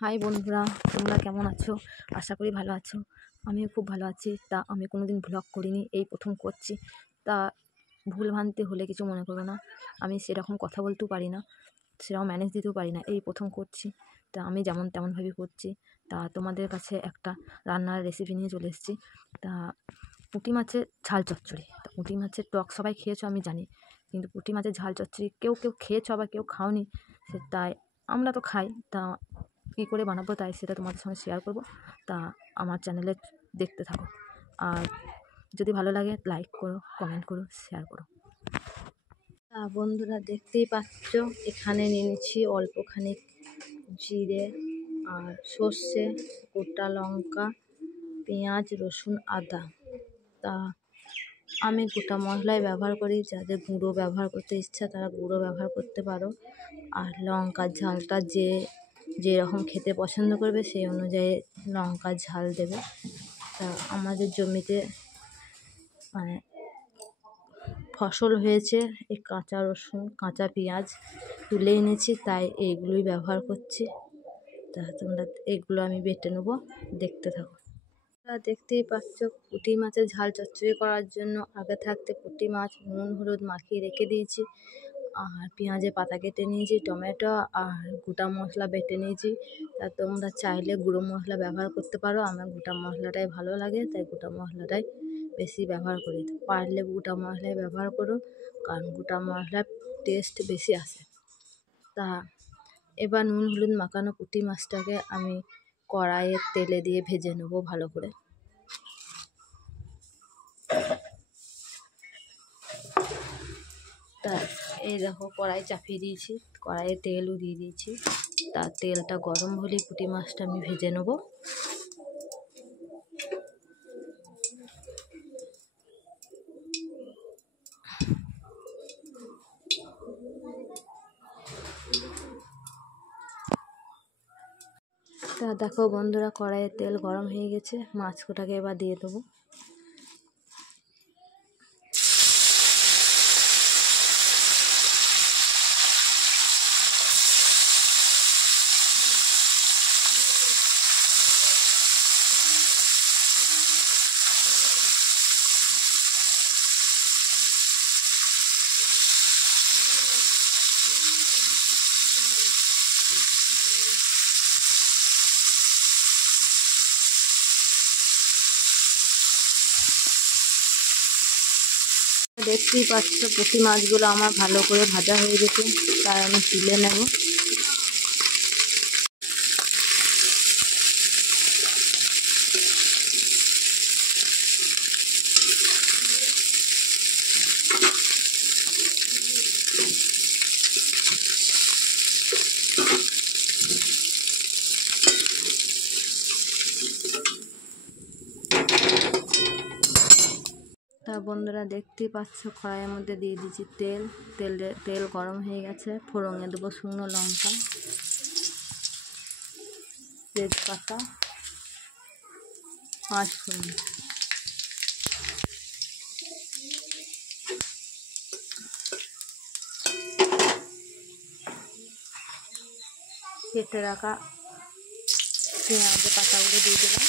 High বন্ধুরা, তোমরা কেমন আছো? আশা করি ভালো আছো। আমিও খুব ভালো আছি। তা আমি কোনোদিন ভ্লগ করিনি, এই প্রথম করছি। তা ভুলভ্রান্তি হলে কিছু মনে করো না। আমি সেরকম কথা বলতেও পারি না, সেরকম ম্যানেজ দিতেও পারি না, এই প্রথম করছি। তা আমি যেমন তেমনভাবেই করছি। তা তোমাদের কাছে একটা রান্নার রেসিপি নিয়ে চলে এসেছি। তা পুঁটি মাছের ঝাল চচ্চড়ি। তা পুঁটি মাছের টক সবাই খেয়েছো আমি জানি, কিন্তু পুঁটি মাছের ঝাল চচ্চড়ি কেউ কেউ খেয়েছো, আবার কেউ খাওনি। তাই আমরা তো খাই। তা কী করে বানাবো তাই সেটা তোমাদের সঙ্গে শেয়ার করব। তা আমার চ্যানেলে দেখতে থাকো, আর যদি ভালো লাগে লাইক করো, কমেন্ট করো, শেয়ার করো। তা বন্ধুরা দেখতেই পাচ্ছ, এখানে নিয়ে নিচ্ছি অল্পখানি জিরে আর সর্ষে, গোটা লঙ্কা, পেঁয়াজ, রসুন, আদা। তা আমি গোটা মশলাই ব্যবহার করি, যাদের গুঁড়ো ব্যবহার করতে ইচ্ছা তারা গুঁড়ো ব্যবহার করতে পারো। আর লঙ্কার ঝালটা যেরকম খেতে পছন্দ করবে সেই অনুযায়ী লঙ্কার ঝাল দেবে। তা আমাদের জমিতে মানে ফসল হয়েছে, এই কাঁচা রসুন, কাঁচা পেঁয়াজ তুলে এনেছি, তাই এইগুলোই ব্যবহার করছি। তা তোমরা এগুলো আমি বেটে নেবো, দেখতে থাকো। দেখতেই পাচ্ছ, পুঁটি মাছের ঝাল চচ্চড়ি করার জন্য আগে থাকতে পুঁটি মাছ নুন হলুদ মাখিয়ে রেখে দিয়েছি, আর পেঁয়াজের পাতা কেটে নিয়েছি, টমেটো আর গোটা মশলা বেটে নিয়েছি। তা তোমরা চাইলে গুঁড়ো মশলা ব্যবহার করতে পারো, আমার গোটা মশলাটাই ভালো লাগে তাই গোটা মশলাটাই বেশি ব্যবহার করি। পারলে গোটা মশলাই ব্যবহার করো, কারণ গোটা মশলার টেস্ট বেশি আসে। তা এবার নুন হলুদ মাখানো পুঁটি মাছটাকে আমি কড়াইয়ের তেলে দিয়ে ভেজে নেবো ভালো করে। তা এই দেখো কড়াই চাপিয়ে দিয়েছি, কড়াইয়ে তেলও দিয়ে দিয়েছি। তা তেলটা গরম হলে পুঁটি মাছটা আমি ভেজে নেবো। তা দেখো বন্ধুরা, কড়াইয়ের তেল গরম হয়ে গেছে, মাছটাকে এবার দিয়ে দেবো। দেখতেই পাচ্ছ পুঁটি মাছগুলো আমার ভালো করে ভাজা হয়ে গেছে, তাই আমি তুলে নেব। তা বন্ধুরা দেখতেই পাচ্ছ, কড়াইয়ের মধ্যে দিয়ে দিচ্ছি তেল গরম হয়ে গেছে। ফোড়নে দেবো শুকনো লঙ্কা, তেজপাতা, পাঁচফোড়ন। কেটে রাখা পেঁয়াজের পাতাগুলো দিয়ে দেবো।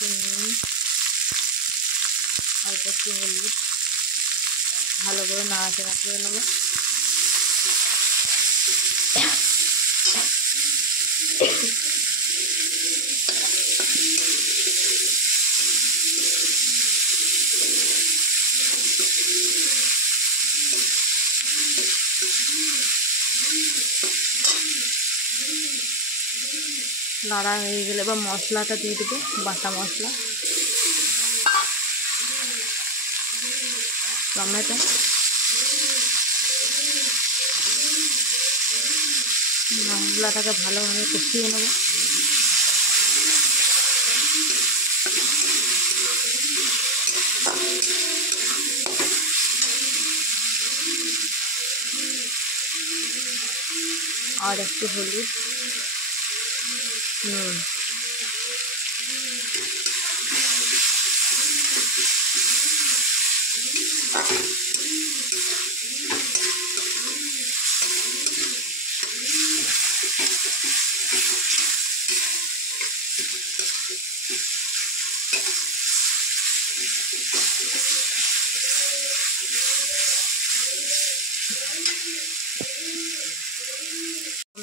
নুন, অল্প একটু হলুদ, ভালো করে নাড়াচাড়া করে নেবো। নাড়া হয়ে গেলে এবার মশলাটা দিয়ে দেবো, বাটা মশলা, টমেটো, মশলাটাকে ভালোভাবে কষিয়ে নেব। আর একটু হলুদ, নুন।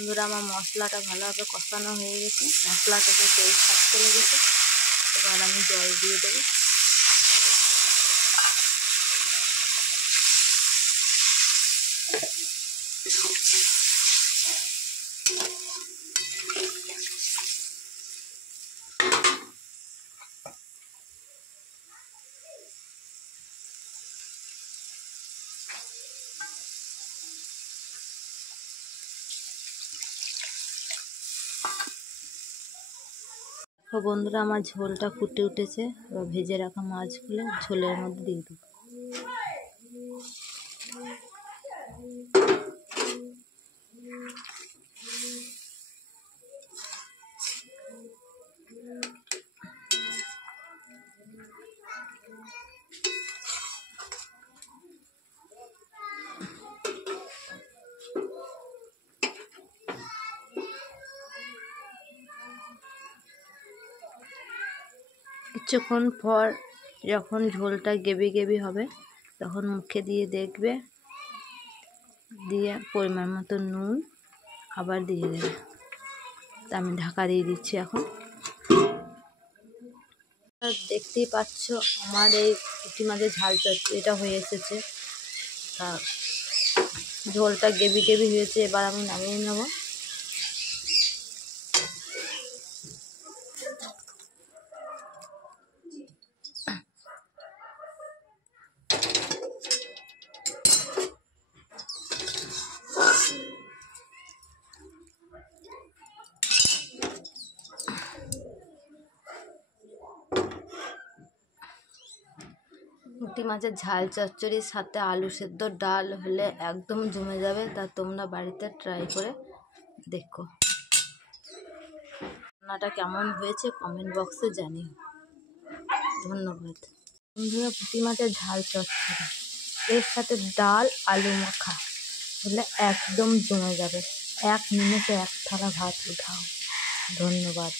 বন্ধুরা আমার মশলাটা ভালোভাবে কষানো হয়ে গেছে, মশলা থেকে তেল ছাড়তে লেগেছে। এবার আমি জল দিয়ে দেবো। তো বন্ধুরা আমার ঝোলটা ফুটে উঠেছে, এবার ভেজে রাখা মাছগুলো ঝোলের মধ্যে দিয়ে দেবো। কিছুক্ষণ পর যখন ঝোলটা গ্রেভি গ্রেভি হবে তখন মুখে দিয়ে দেখবে, দিয়ে পরিমাণ মতো নুন আবার দিয়ে দেবে। তা আমি ঢাকা দিয়ে দিচ্ছি। এখন দেখতেই পাচ্ছ আমার এই পুঁটি মাছের ঝাল চচ্চড়িটা হয়ে এসেছে। তা ঝোলটা গ্রেভি গ্রেভি হয়েছে, এবার আমি নামিয়ে নেব। পুঁটি মাছের ঝাল চচ্চড়ির সাথে আলু সেদ্ধ ডাল হলে একদম জমে যাবে। তা তোমরা বাড়িতে ট্রাই করে দেখো। রান্নাটা কেমন হয়েছে কমেন্ট বক্সে জানিও। ধন্যবাদ বন্ধুরা। পুঁটি মাছের ঝাল চচ্চড়ি এর সাথে ডাল আলু মাখা হলে একদম জমে যাবে। এক মিনিটে এক থালা ভাত উঠাও। ধন্যবাদ।